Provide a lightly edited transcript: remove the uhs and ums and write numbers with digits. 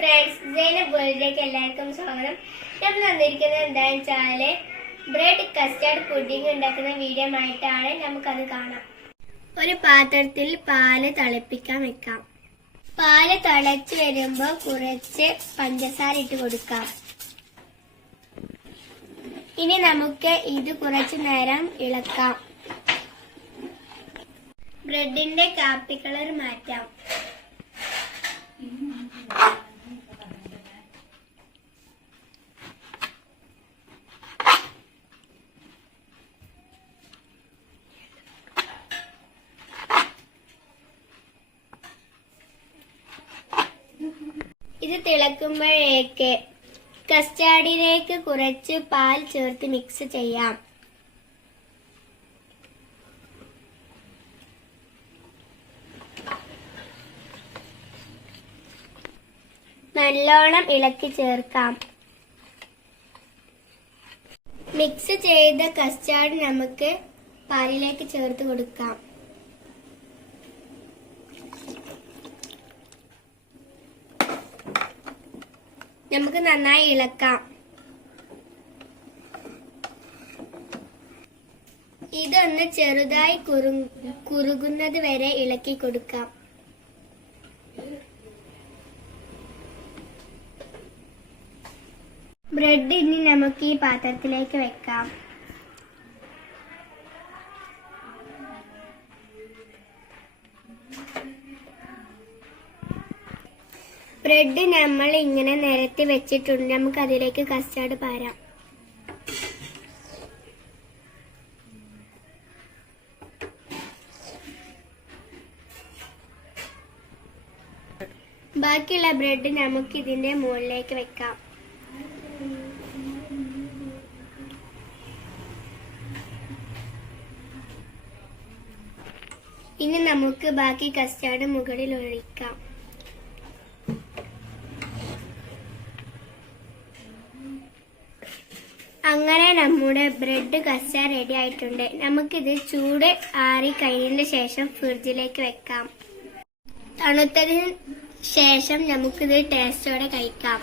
Friends, Zainab വേൾഡിലേക്ക് എല്ലാവർക്കും സ്വാഗതം. ഞാൻ വന്നിരിക്കുന്നത് എന്താണെന്ന് വെച്ചാൽ ബ്രെഡ് കസ്റ്റാർഡ് പുഡിംഗ് ഉണ്ടാക്കുന്ന വീഡിയോ ആയിട്ടാണ്. നമുക്കത് കാണാം. ഒരു പാത്രത്തിൽ പാല് തിളപ്പിക്കാൻ വെക്കാം. പാല് തിളച്ച് വരുമ്പോൾ കുറച്ച് പഞ്ചസാര ഇട്ട് കൊടുക്കാം. ഇനി നമുക്ക് ഇത് കുറച്ചു നേരം ഇളക്കാം. ബ്രെഡിന്റെ കാപ്പി കളർ മാറ്റാം. ഇത് തിളക്കുമ്പോഴേക്ക് കസ്റ്റാർഡിലേക്ക് കുറച്ച് പാൽ ചേർത്ത് മിക്സ് ചെയ്യാം. നല്ലോണം ഇളക്കി ചേർക്കാം. മിക്സ് ചെയ്ത കസ്റ്റാർഡ് നമുക്ക് പാലിലേക്ക് ചേർത്ത് കൊടുക്കാം. നമുക്ക് നന്നായി ഇളക്കാം. ഇതൊന്ന് ചെറുതായി കുറുകുന്നത് വരെ ഇളക്കി കൊടുക്കാം. ബ്രെഡ് ഇനി നമുക്ക് ഈ പാത്രത്തിലേക്ക് വെക്കാം. ബ്രെഡ് നമ്മൾ ഇങ്ങനെ നിരത്തി വെച്ചിട്ടുണ്ട്. നമുക്ക് അതിലേക്ക് കസ്റ്റാർഡ് പാരാം. ബാക്കിയുള്ള ബ്രെഡ് നമുക്ക് ഇതിന്റെ മുകളിലേക്ക് വെക്കാം. ഇനി നമുക്ക് ബാക്കി കസ്റ്റാർഡ് മുകളിൽ ഒഴിക്കാം. അങ്ങനെ നമ്മുടെ ബ്രെഡ് കസ്റ്റാർഡ് റെഡി ആയിട്ടുണ്ട്. നമുക്കിത് ചൂട് ആറി കഴിഞ്ഞതിന് ശേഷം ഫ്രിഡ്ജിലേക്ക് വെക്കാം. തണുത്തതിന് ശേഷം നമുക്കിത് ടേസ്റ്റോടെ കഴിക്കാം.